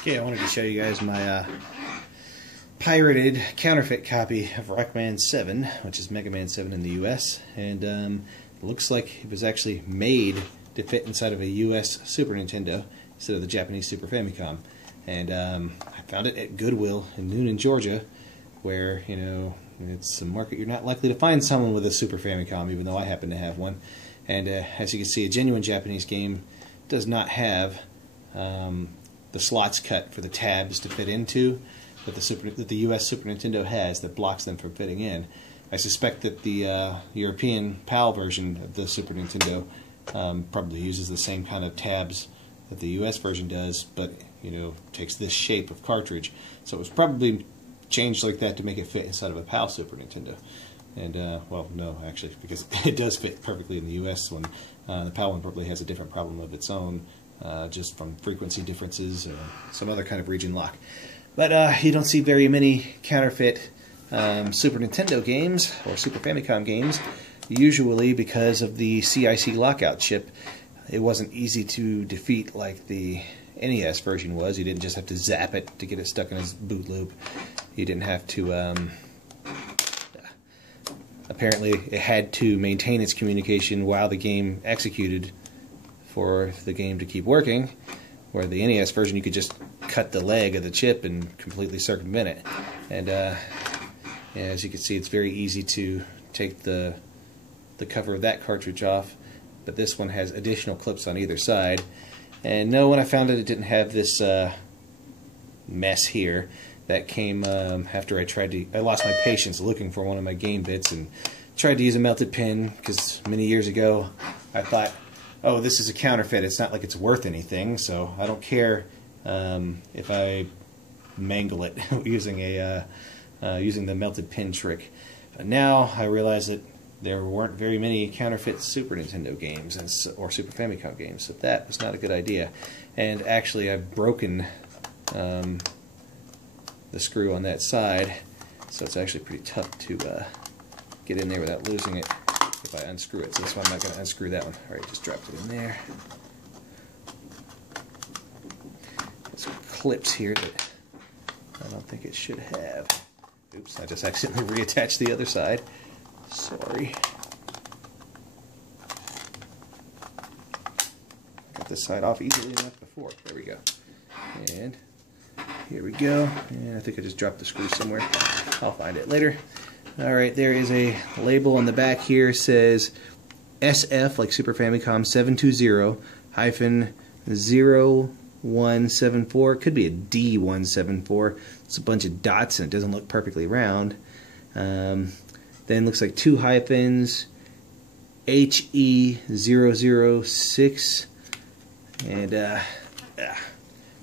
Okay, I wanted to show you guys my pirated counterfeit copy of Rockman 7, which is Mega Man 7 in the US, and it looks like it was actually made to fit inside of a US Super Nintendo instead of the Japanese Super Famicom. And I found it at Goodwill in Newnan, Georgia, where, you know, it's a market you're not likely to find someone with a Super Famicom, even though I happen to have one. And as you can see, a genuine Japanese game does not have the slots cut for the tabs to fit into that the US Super Nintendo has, that blocks them from fitting in. I suspect that the European PAL version of the Super Nintendo probably uses the same kind of tabs that the US version does, but, you know, takes this shape of cartridge. So it was probably changed like that to make it fit inside of a PAL Super Nintendo. And, well, no, actually, because it does fit perfectly in the US one. The PAL one probably has a different problem of its own, just from frequency differences or some other kind of region lock. But you don't see very many counterfeit Super Nintendo games or Super Famicom games, usually because of the CIC lockout chip. It wasn't easy to defeat like the NES version was. You didn't just have to zap it to get it stuck in its boot loop. You didn't have to... apparently it had to maintain its communication while the game executed for the game to keep working, where the NES version you could just cut the leg of the chip and completely circumvent it. And yeah, as you can see, it's very easy to take the cover of that cartridge off, but this one has additional clips on either side. And no, when I found it, it didn't have this mess here. That came after I lost my patience looking for one of my game bits and tried to use a melted pin, because many years ago I thought, oh, this is a counterfeit, it's not like it's worth anything, so I don't care if I mangle it using the melted pin trick. But now I realize that there weren't very many counterfeit Super Nintendo games or Super Famicom games, so that was not a good idea. And actually I've broken the screw on that side, so it's actually pretty tough to get in there without losing it if I unscrew it. So that's why I'm not going to unscrew that one. Alright, just dropped it in there. There's some clips here that I don't think it should have. Oops, I just accidentally reattached the other side. Sorry. Got this side off easily enough before. There we go. And here we go. And I think I just dropped the screw somewhere. I'll find it later. Alright, there is a label on the back here. It says SF, like Super Famicom, 720-0174. Could be a D174. It's a bunch of dots and it doesn't look perfectly round. Then looks like 2 hyphens, HE006, and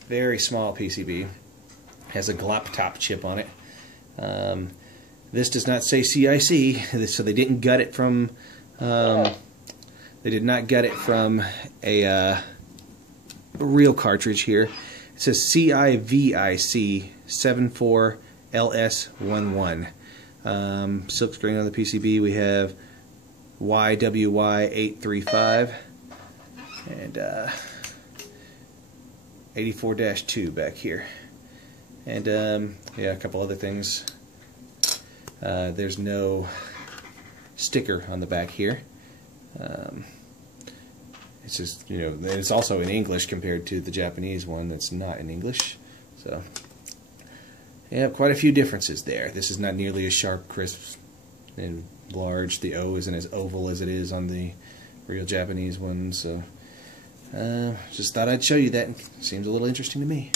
very small PCB. Has a glop top chip on it. This does not say CIC, so they didn't gut it from. They did not gut it from a real cartridge here. It says CIVIC 74LS11. Silkscreen on the PCB. We have YWY835 and 84-2 back here. And yeah, a couple other things. There's no sticker on the back here. It's just, you know, it's also in English compared to the Japanese one that's not in English. So, yeah, quite a few differences there. This is not nearly as sharp, crisp, and large. The O isn't as oval as it is on the real Japanese one. So, just thought I'd show you that. It seems a little interesting to me.